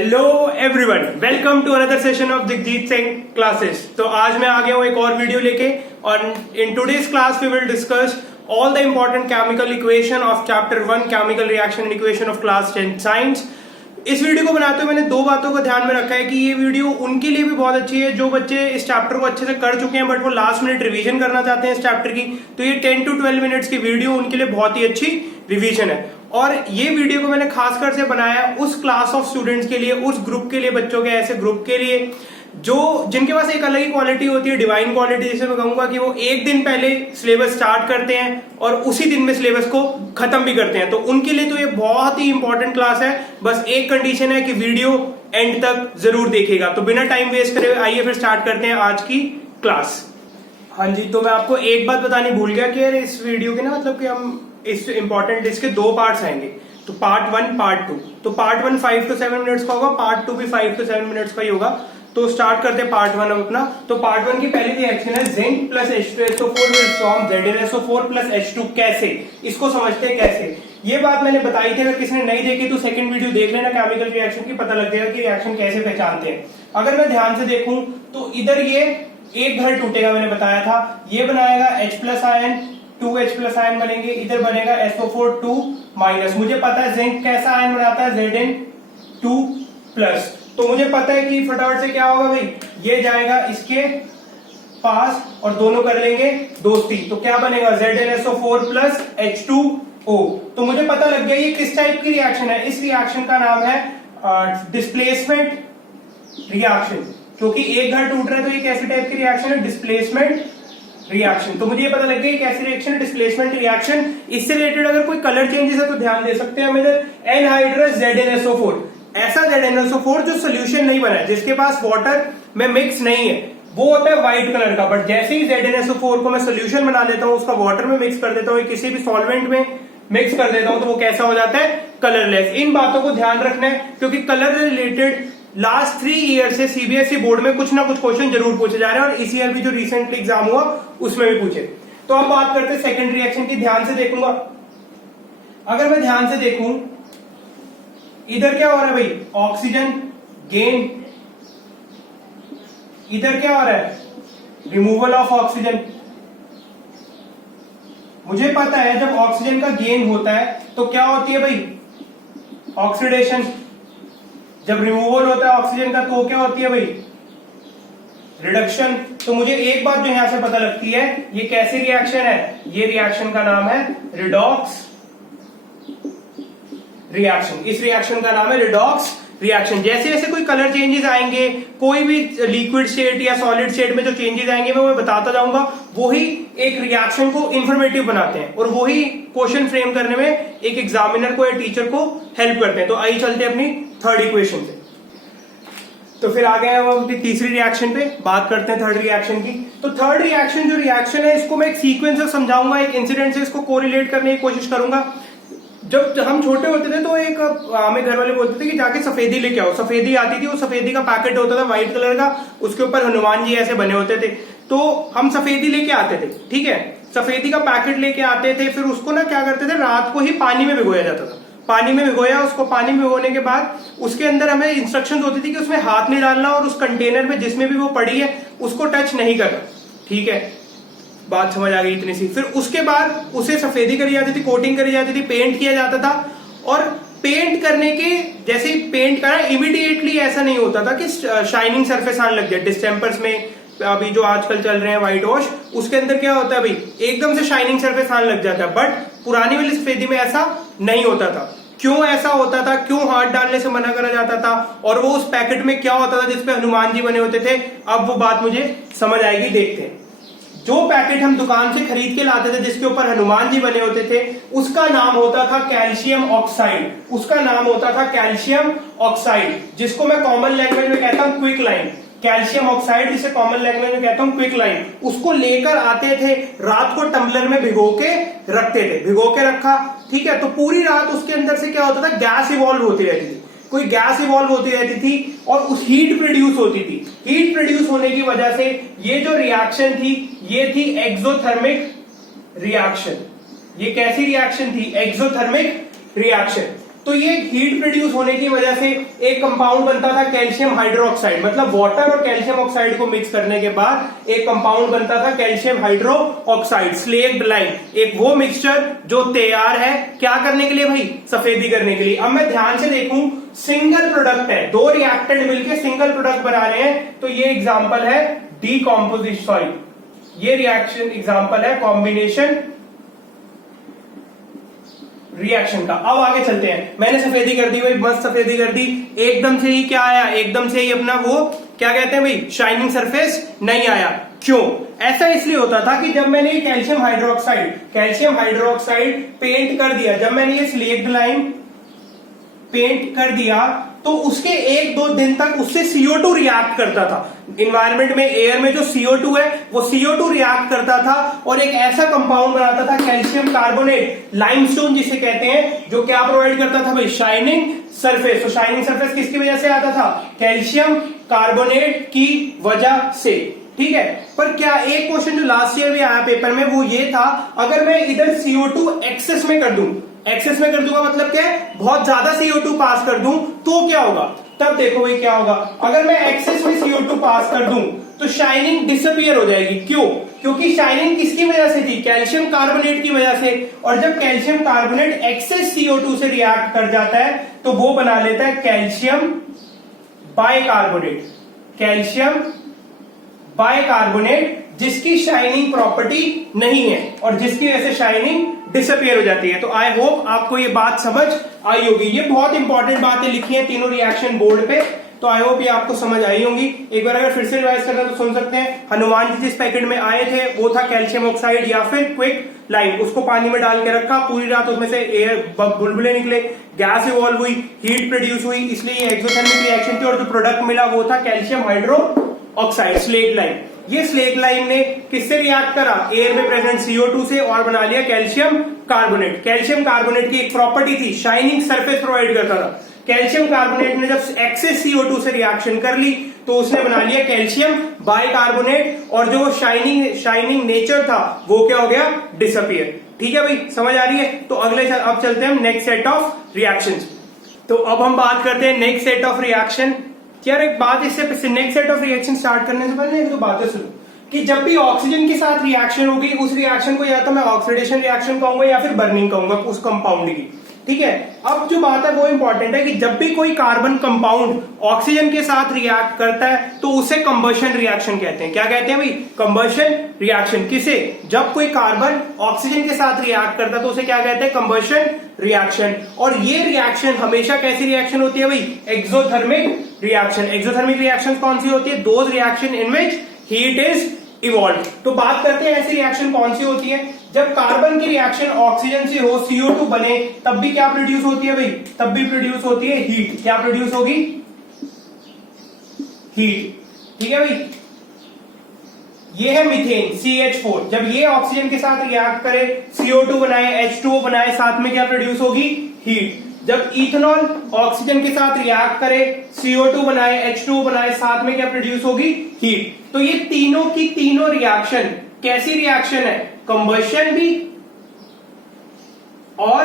Hello everyone, welcome to another session of Digjit Singh classes. तो आज मैं आ गया हूं एक और वीडियो लेके और in today's class we will discuss all the important chemical equation of chapter 1 chemical reaction and equation of class 10 science. इस वीडियो को बनाते हुए मैंने दो बातों को ध्यान में रखा है कि ये वीडियो उनके लिए भी बहुत अच्छी है जो बच्चे इस चैप्टर को अच्छे से कर चुके हैं बट वो लास्ट मिनट रिवीजन करना चाहते हैं इस चैप्टर की। तो ये 10 to 12 मिनट्स की वीडियो उनके लिए बहुत ही अच्छी रिवीजन है। और ये वीडियो को मैंने खासकर से बनाया उस क्लास ऑफ स्टूडेंट्स के लिए, उस ग्रुप के लिए, बच्चों के ऐसे ग्रुप के लिए जो जिनके पास एक अलग ही क्वालिटी होती है, डिवाइन क्वालिटी जिसे मैं कहूंगा कि वो एक दिन पहले सिलेबस स्टार्ट करते हैं और उसी दिन में सिलेबस को खत्म भी करते हैं। तो उनके लिए तो ये बहुत ही इंपॉर्टेंट क्लास है। बस एक कंडीशन है कि वीडियो एंड तक जरूर देखेगा। तो बिना टाइम वेस्ट करे आइए फिर स्टार्ट करते हैं आज की क्लास। हाँ जी, तो मैं आपको एक बात बतानी भूल गया कि यार इस वीडियो के ना मतलब कि हम इस इंपॉर्टेंट इसके दो पार्ट्स आएंगे। तो पार्ट 1 पार्ट 2। तो पार्ट 1 5 to 7 मिनट्स का होगा, पार्ट 2 भी 5 to 7 मिनट्स का ही होगा। तो स्टार्ट करते हैं पार्ट 1 अपना। तो पार्ट 1 की पहली रिएक्शन है zinc plus H2SO4 will form ZnSO4 plus H2। कैसे, इसको समझते हैं कैसे। ये बात मैंने बताई थी, अगर किसी ने नहीं देखी तो सेकंड वीडियो देख लेना केमिकल रिएक्शन की, पता लग जाएगा कि रिएक्शन कैसे पहचानते हैं। अगर मैं ध्यान से देखूं तो इधर ये एक घर टूटेगा, मैंने बताया था। ये बनाएगा H plus ion, 2H plus ion बनेंगे, इधर बनेगा SO4 2 माइनस। मुझे पता है जिंक कैसा आयन बनाता है, Zn2 प्लस। तो मुझे पता है कि फटाफट से क्या होगा भाई, ये जाएगा इसके पास और दोनों कर लेंगे दोस्ती। तो क्या बनेगा ZnSO4 प्लस H2O। तो मुझे पता लग गया ये किस टाइप की रिएक्शन है। इस रिएक्शन का नाम है डिस्प्लेसमेंट रिएक्शन, क्योंकि एक घर टूट रहा है। तो ये कैसी टाइप की रिएक्शन है, डिस्प्लेसमेंट रिएक्शन। तो मुझे ये पता लग गया कैसी रिएक्शन है, डिस्प्लेसमेंट रिएक्शन। इससे रिलेटेड अगर कोई कलर चेंजेस है तो ध्यान दे सकते हैं हम इधर। एनहाइड्रस ZnSO4, ऐसा ZnSO4 जो सोल्यूशन नहीं बना है, जिसके पास वाटर में मिक्स नहीं है, वो होता है व्हाइट कलर का। बट जैसे ही ZnSO4 को मैं सोल्यूशन बना लेता हूं, उसका वाटर में मिक्स कर देता हूं, किसी भी सॉल्वेंट में मिक्स कर देता हूं, तो वो कैसा हो जाता है, कलरलेस। इन बातों को ध्यान रखना है क्योंकि कलर रिलेटेड लास्ट 3 ईयर से सीबीएसई बोर्ड में कुछ ना कुछ क्वेश्चन जरूर पूछे जा रहे हैं और इस ईयर भी जो रिसेंटली एग्जाम हुआ उसमें भी पूछे। तो अब बात करते हैं सेकंड रिएक्शन की। ध्यान से देखूंगा, अगर मैं ध्यान से देखूं इधर क्या हो रहा है भाई, ऑक्सीजन गेन। इधर क्या हो रहा है, रिमूवल ऑफ ऑक्सीजन। मुझे पता है जब ऑक्सीजन का गेन होता है तो क्या होती है भाई, ऑक्सीडेशन। जब रिमूवल होता है ऑक्सीजन का तो क्या होती है भाई, रिडक्शन। तो मुझे एक बात जो यहां से पता लगती है, ये कैसी रिएक्शन है, ये रिएक्शन का नाम है रिडॉक्स रिएक्शन। इस रिएक्शन का नाम है रिडॉक्स रिएक्शन। जैसे जैसे कोई कलर चेंजेस आएंगे, कोई भी लिक्विड स्टेट या सॉलिड स्टेट में जो चेंजेस आएंगे मैं बताता जाऊंगा, वही एक रिएक्शन को इंफॉर्मेटिव बनाते हैं और वही क्वेश्चन फ्रेम करने में एक एग्जामिनर को या टीचर को हेल्प करते हैं। तो आइए चलते हैं अपनी थर्ड इक्वेशन से। तो फिर आ गए हम अपनी तीसरी रिएक्शन पे, बात करते हैं थर्ड रिएक्शन की। तो थर्ड रिएक्शन जो रिएक्शन है, इसको मैं एक सीक्वेंस से समझाऊंगा, एक इंसिडेंट से इसको कोरिलेट करने की कोशिश करूंगा। जब हम छोटे होते थे तो एक हमें घर वाले बोलते थे कि जाके सफेदी लेके आओ। सफेदी आती थी, वो सफेदी का पैकेट होता था व्हाइट कलर का, उसके ऊपर हनुमान जी ऐसे बने होते थे। तो हम सफेदी लेके आते थे, ठीक है, सफेदी का पैकेट लेके आते थे। फिर उसको ना क्या करते थे, रात को ही पानी में भिगोया जाता था। पानी में भिगोया, उसको पानी में भिगोने के बाद उसके अंदर हमें इंस्ट्रक्शंस होती थी कि उसमें हाथ नहीं डालना और उस कंटेनर में जिसमें भी वो पड़ी है उसको टच नहीं करना, ठीक है। बात समझ आ गई इतनी सी। फिर उसके बाद उसे सफेदी करी जाती थी, कोटिंग करी जाती थी, पेंट किया जाता था। और पेंट करने के जैसे ही पेंट करा, इमीडिएटली ऐसा नहीं होता था कि शाइनिंग सरफेस आने लग जाए। डिस्टेम्पर्स में अभी जो आजकल चल रहे हैं व्हाइट वॉश, उसके अंदर क्या होता है भाई, एकदम से शाइनिंग सरफेस आने लग जाता है। बट पुरानी वाली सफेदी में ऐसा नहीं होता था। क्यों ऐसा होता था, क्यों हाथ डालने से मना करा जाता था, और वो उस पैकेट में क्या होता था जिसपे हनुमान जी बने होते थे, अब वो बात मुझे समझ आएगी, देखते हैं। जो पैकेट हम दुकान से खरीद के लाते थे जिसके ऊपर हनुमान जी बने होते थे, उसका नाम होता था कैल्शियम ऑक्साइड। उसका नाम होता था कैल्शियम ऑक्साइड, जिसको मैं कॉमन लैंग्वेज में कहता हूं क्विक लाइन। कैल्शियम ऑक्साइड, जिसे कॉमन लैंग्वेज में कहता हूं क्विक लाइन। उसको लेकर आते थे, रात को टम्बलर में भिगो के रखते थे, भिगो के रखा, ठीक है। तो पूरी रात उसके अंदर से क्या होता था, गैस इवॉल्व होती रहती थी, कोई गैस इवॉल्व होती रहती थी और उस हीट प्रोड्यूस होती थी। हीट प्रोड्यूस होने की वजह से ये जो रिएक्शन थी, ये थी एक्सोथर्मिक रिएक्शन। ये कैसी रिएक्शन थी, एक्सोथर्मिक रिएक्शन। तो ये हीट प्रोड्यूस होने की वजह से एक कंपाउंड बनता था कैल्शियम हाइड्रोक्साइड, मतलब वाटर और कैल्शियम ऑक्साइड को मिक्स करने के बाद एक कंपाउंड बनता था कैल्शियम हाइड्रोक्साइड, स्लेक्ड लाइम। एक वो मिक्सचर जो तैयार है क्या करने के लिए भाई? सफेदी करने के लिए। अब मैं ध्यान से देखूं, सिंगल प्रोडक्ट है, दो रिएक्टेंट मिलकर सिंगल प्रोडक्ट बना रहे हैं, तो ये एग्जांपल है डीकॉम्पोजिशन, सॉरी ये रिएक्शन एग्जांपल है कॉम्बिनेशन रिएक्शन का। अब आगे चलते हैं। मैंने सफेदी कर दी भाई, मस्त सफेदी कर दी, एकदम से ही क्या आया? एकदम से ही अपना वो क्या कहते हैं भाई, शाइनिंग सरफेस नहीं आया। क्यों? ऐसा इसलिए होता था कि जब मैंने ये कैल्शियम हाइड्रोक्साइड पेंट कर दिया, जब मैंने ये स्लेक्ड लाइम पेंट कर दिया, तो उसके 1-2 दिन तक उससे CO2 रिएक्ट करता था। इन्वायरमेंट में, एयर में जो CO2 है वो CO2 रिएक्ट करता था और एक ऐसा कंपाउंड बनाता था कैल्शियम कार्बोनेट, लाइमस्टोन जिसे कहते हैं, जो क्या प्रोवाइड करता था भाई? Shining surface. तो शाइनिंग सरफेस किसकी वजह से आता था? कैल्शियम कार्बोनेट की वजह से। ठीक है, पर क्या एक क्वेश्चन जो लास्ट ईयर भी आया पेपर में वो ये था, अगर मैं इधर CO2 एक्सेस में कर दूं, एक्सेस में कर दूंगा मतलब क्या है? बहुत ज्यादा CO2 पास कर दूं तो क्या होगा? तब देखो भाई क्या होगा, अगर मैं एक्सेस में CO2 पास कर दूं तो शाइनिंग डिसअपियर हो जाएगी। क्यों? क्योंकि शाइनिंग किसकी वजह से थी? कैल्शियम कार्बोनेट की वजह से। और जब कैल्शियम कार्बोनेट एक्सेस CO2 से रिएक्ट कर जाता है तो वो बना लेता है कैल्शियम बाइकार्बोनेट, कैल्शियम बाइकार्बोनेट, जिसकी शाइनिंग प्रॉपर्टी नहीं है और जिसकी वजह से शाइनिंग डिसअपियर हो जाती है। तो आई होप आपको ये बात समझ आई होगी। ये बहुत इंपॉर्टेंट बातें लिखी हैं तीनों रिएक्शन बोर्ड पे, तो आई होप ये आपको समझ आई होंगी। एक बार अगर फिर से रिवाइज करना तो सुन सकते हैं। हनुमान जी जिस पैकेट में आए थे वो था कैल्शियम ऑक्साइड या फिर क्विक लाइम, उसको पानी में डाल के रखा, पूरी रात उसमें से एयर बुलबुले निकले, गैस इवॉल्व हुई, हीट प्रोड्यूस हुई, इसलिए ये एक्सोथर्मिक रिएक्शन थी और जो प्रोडक्ट मिला वो था calcium hydro oxide, slaked lime. ये स्लेक्ड लाइम ने किससे रिएक्ट करा? एयर में प्रेजेंट CO2 से, और बना लिया कैल्शियम कार्बोनेट। कैल्शियम कार्बोनेट की एक प्रॉपर्टी थी, शाइनिंग सरफेस प्रोवाइड करता था। कैल्शियम कार्बोनेट ने जब एक्सेस CO2 से रिएक्शन कर ली तो उसने बना लिया कैल्शियम बाइकार्बोनेट, और जो शाइनिंग नेचर था वो क्या हो गया? डिसअपियर। ठीक है भाई, समझ आ रही है? तो अब चलते हैं हम नेक्स्ट सेट ऑफ रिएक्शंस। तो अब हम बात करते हैं नेक्स्ट सेट ऑफ रिएक्शन। यार एक बात, इससे next set of reaction start करने से पहले एक दो बातें सुनो, कि जब भी ऑक्सीजन के साथ रिएक्शन होगी उस रिएक्शन को या तो मैं ऑक्सीडेशन रिएक्शन कहूंगा या फिर बर्निंग कहूंगा उस कंपाउंड की। ठीक है, अब जो बात है वो इंपॉर्टेंट है कि जब भी कोई कार्बन कंपाउंड ऑक्सीजन के साथ रिएक्ट करता है तो उसे कंबशन रिएक्शन कहते हैं। क्या कहते हैं भाई? Combustion reaction. किसे? जब कोई कार्बन ऑक्सीजन के साथ रिएक्ट करता है तो उसे क्या कहते हैं? Combustion reaction. और ये रिएक्शन हमेशा कैसी रिएक्शन होती है भाई? Exothermic reaction. एक्सोथर्मिक रिएक्शन कौन सी होती है? Those reaction in which heat is evolve. तो बात करते हैं ऐसी रिएक्शन कौन सी होती है? जब कार्बन की रिएक्शन ऑक्सीजन से हो, CO2 बने, तब भी क्या प्रोड्यूस होती है भाई? तब भी प्रोड्यूस होती है हीट। क्या प्रोड्यूस होगी? हीट। ठीक है भाई, ये है मीथेन CH4। जब ये ऑक्सीजन के साथ रिएक्ट करे, CO2 बनाए, H2O बनाए, साथ में क्या प्रोड्यूस होगी? हीट। जब इथेनॉल ऑक्सीजन के साथ रिएक्ट करे, CO2 बनाए, H2O बनाए, साथ में क्या प्रोड्यूस होगी? हीट। तो ये तीनों की तीनों रिएक्शन कैसी रिएक्शन है? कंबशन भी और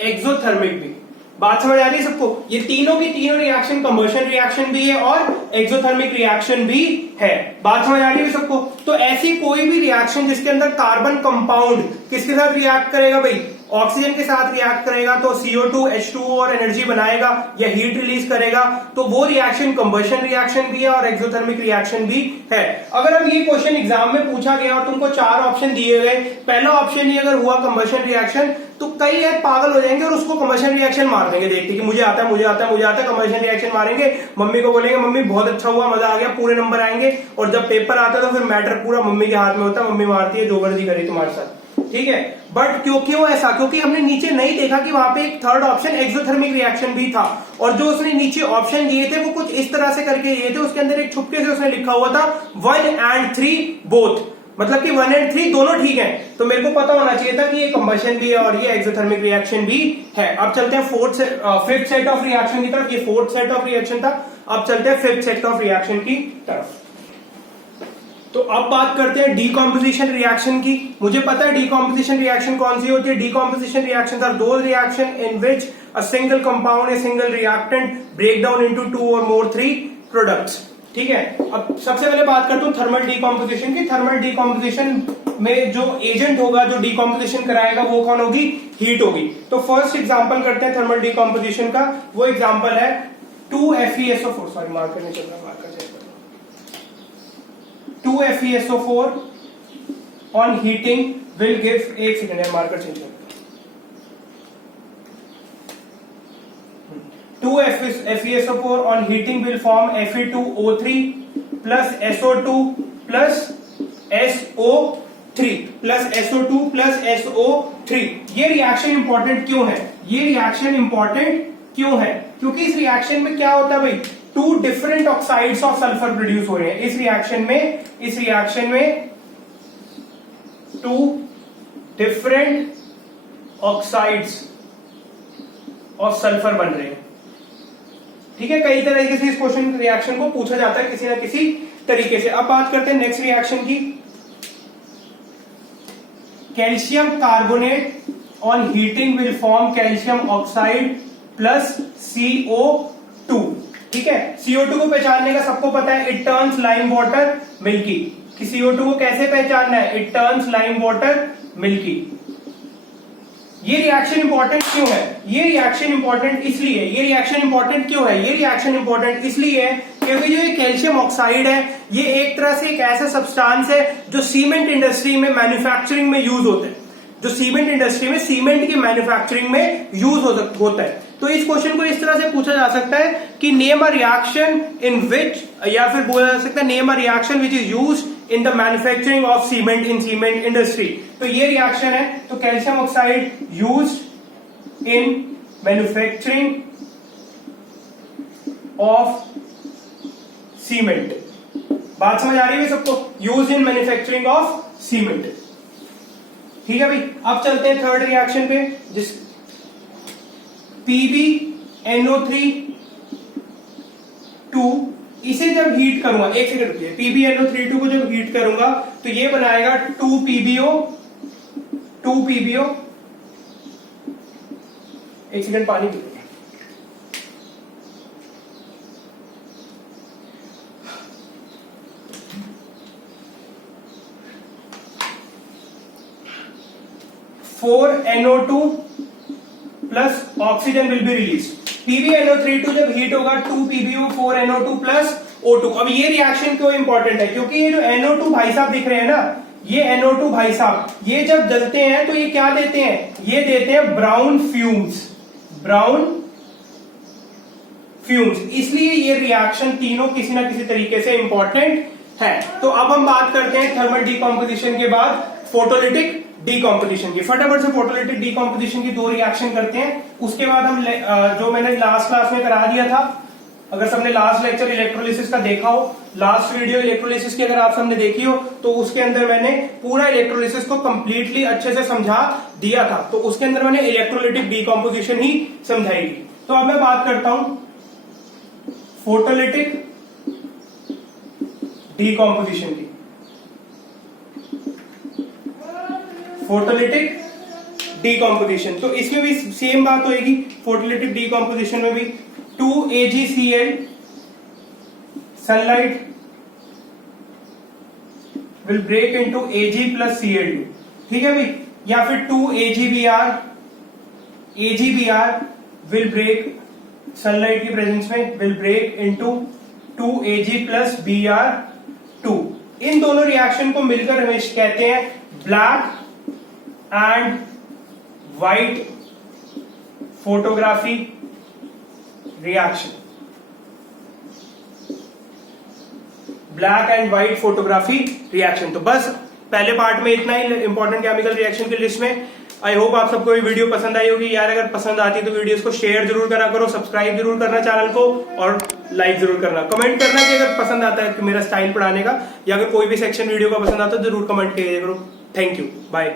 एक्सोथर्मिक भी। बात समझ आ रही है सबको? ये तीनों की तीनों रिएक्शन कंबशन रिएक्शन भी है और एक्सोथर्मिक रिएक्शन भी है। बात समझ आ रही है सबको? तो ऐसी कोई भी रिएक्शन जिसके अंदर कार्बन कंपाउंड किसके साथ रिएक्ट करेगा भाई? ऑक्सीजन के साथ रिएक्ट करेगा तो CO2 H2O और एनर्जी बनाएगा या हीट रिलीज करेगा, तो वो रिएक्शन कंबशन रिएक्शन भी है और एक्सोथर्मिक रिएक्शन भी है। अगर अब ये क्वेश्चन एग्जाम में पूछा गया और तुमको 4 ऑप्शन दिए गए, पहला ऑप्शन ही अगर हुआ कंबशन रिएक्शन, तो कई यार पागल हो जाएंगे और उसको कंबशन रिएक्शन मार देंगे देखते कि मुझे आता है कंबशन रिएक्शन मारेंगे, मम्मी को बोलेंगे मम्मी बहुत अच्छा हुआ, मजा आ गया, पूरे नंबर आएंगे, और जब पेपर आता है तो फिर मैटर पूरा मम्मी के हाथ में होता है, मम्मी मारती है जो मर्जी करे तुम्हारे साथ। ठीक है, बट क्यों ऐसा? क्योंकि हमने नीचे नहीं देखा कि वहां पे एक थर्ड ऑप्शन एक्सोथर्मिक रिएक्शन भी था, और जो उसने नीचे ऑप्शन दिए थे वो कुछ इस तरह से करके दिए थे, उसके अंदर एक छुपके से उसने लिखा हुआ था 1 and 3 बोथ, मतलब कि 1 and 3 दोनों ठीक है। तो मेरे को पता होना चाहिए था कि ये कंबशन भी है और ये एक्सोथर्मिक रिएक्शन भी है। अब चलते हैं फिफ्थ सेट ऑफ रिएक्शन की तरफ। ये फोर्थ सेट ऑफ रिएक्शन था, अब चलते हैं फिफ्थ सेट ऑफ रिएक्शन की तरफ। तो अब बात करते हैं डीकॉम्पोजिशन रिएक्शन की। मुझे पता है डीकॉम्पोजिशन रिएक्शन कौन सी होती है। Decomposition reactions are those reaction in which a single compound, a single reactant break down into 2 or more 3 products. ठीक है, अब सबसे पहले बात करता हूं थर्मल डीकॉम्पोजिशन की। थर्मल डीकॉम्पोजिशन में जो एजेंट होगा जो डीकॉम्पोजिशन कराएगा वो कौन होगी? हीट होगी। तो फर्स्ट एग्जांपल करते हैं थर्मल डीकॉम्पोजिशन का। वो एग्जांपल है 2FeSO4, सॉरी मार्कर नहीं चल रहा, मार्कर चेक करो। 2FeSO4 on heating will give, एक सेकेंड है, मार्कर चेंज कर। 2FeSO4 on heating will form Fe2O3 plus SO2 plus SO3 plus SO2 plus SO3। ये रिएक्शन इंपॉर्टेंट क्यों है? ये रिएक्शन इंपॉर्टेंट क्यों है? क्योंकि इस रिएक्शन में क्या होता है भाई, 2 different oxides of sulphur produce हो रहे हैं। इस रिएक्शन में 2 डिफरेंट ऑक्साइड्स ऑफ सल्फर बन रहे हैं। ठीक है, कई तरीके से इस क्वेश्चन रिएक्शन को पूछा जाता है किसी ना किसी तरीके से। अब बात करते हैं नेक्स्ट रिएक्शन की। Calcium carbonate on heating will form calcium oxide plus CO2। ठीक है, CO2 को पहचानने का सबको पता है, it turns lime water milky. कि CO2 को कैसे पहचानना है? It turns lime water milky. ये रिएक्शन इंपॉर्टेंट क्यों है? ये रिएक्शन इंपॉर्टेंट इसलिए, ये रिएक्शन इंपॉर्टेंट क्यों है? ये रिएक्शन इंपॉर्टेंट इसलिए है क्योंकि जो ये कैल्शियम ऑक्साइड है ये एक तरह से एक ऐसा सब्सटेंस है जो सीमेंट इंडस्ट्री में मैन्युफैक्चरिंग में यूज होता है। जो सीमेंट इंडस्ट्री में सीमेंट की मैन्युफैक्चरिंग में यूज होता है। तो इस क्वेश्चन को इस तरह से पूछा जा सकता है कि नेम अ रिएक्शन इन विच, या फिर बोला जा सकता है name a reaction which is used in the manufacturing of cement in cement industry. तो ये रिएक्शन है, तो calcium oxide used in manufacturing of cement. बात समझ आ रही है सबको? Use in manufacturing of cement. ठीक है भाई, अब चलते हैं थर्ड रिएक्शन पे, जिस PbNO3 2, इसे जब हीट करूंगा, एक सेकंड रुकिए, PbNO3 2 को जब हीट करूंगा तो ये बनाएगा 2PbO। एक सेकंड पानी P. 4NO2 plus oxygen will be release. PbNO3 जब हीट होगा 2PbO 4NO2 प्लस O2। अब ये रिएक्शन क्यों इंपॉर्टेंट है? क्योंकि ये जो NO2 भाई साहब दिख रहे हैं ना, ये NO2 भाई साहब, ये जब जलते हैं तो ये क्या देते हैं? ये देते हैं ब्राउन फ्यूम्स। इसलिए ये रिएक्शन तीनों किसी ना किसी तरीके से इंपॉर्टेंट है। तो अब हम बात करते हैं थर्मल डीकॉम्पोजिशन के बाद फोटोलिटिक डीकॉम्पोजिशन की। फटाफट से फोटोलिटिक डीकॉम्पोजिशन की 2 रिएक्शन करते हैं, उसके बाद हम जो मैंने लास्ट क्लास में करा दिया था, अगर सबने लास्ट लेक्चर इलेक्ट्रोलिसिस का देखा हो, लास्ट वीडियो इलेक्ट्रोलिसिस की अगर आप सबने देखी हो, तो उसके अंदर मैंने पूरा इलेक्ट्रोलिसिस को कंप्लीटली अच्छे से समझा दिया था। तो उसके अंदर मैंने इलेक्ट्रोलिटिक डीकॉम्पोजिशन ही समझाई थी। तो अब मैं बात करता हूं फोटोलिटिक डीकॉम्पोजिशन की। फोटोलिटिक डीकॉम्पोजिशन, तो इसमें भी सेम बात होगी। फोटोलिटिक डीकॉम्पोजिशन में भी 2AgCl sunlight will break into Ag plus Cl2। ठीक है भाई, या फिर 2AgBr विल ब्रेक सनलाइट की प्रेजेंस में will break into 2Ag plus Br2। इन दोनों रिएक्शन को मिलकर हम कहते हैं black and white photography reaction. Black and white photography reaction. तो बस पहले पार्ट में इतना ही इंपॉर्टेंट केमिकल रिएक्शन की लिस्ट में। आई होप आप सबको ये वीडियो पसंद आई होगी। यार अगर पसंद आती तो वीडियोस को शेयर जरूर करा करो, सब्सक्राइब जरूर करना चैनल को, और लाइक जरूर करना। कमेंट करना कि अगर पसंद आता है कि मेरा स्टाइल पढ़ाने का, या अगर कोई भी सेक्शन वीडियो का पसंद आता है जरूर कमेंट किया करो। Thank you, bye.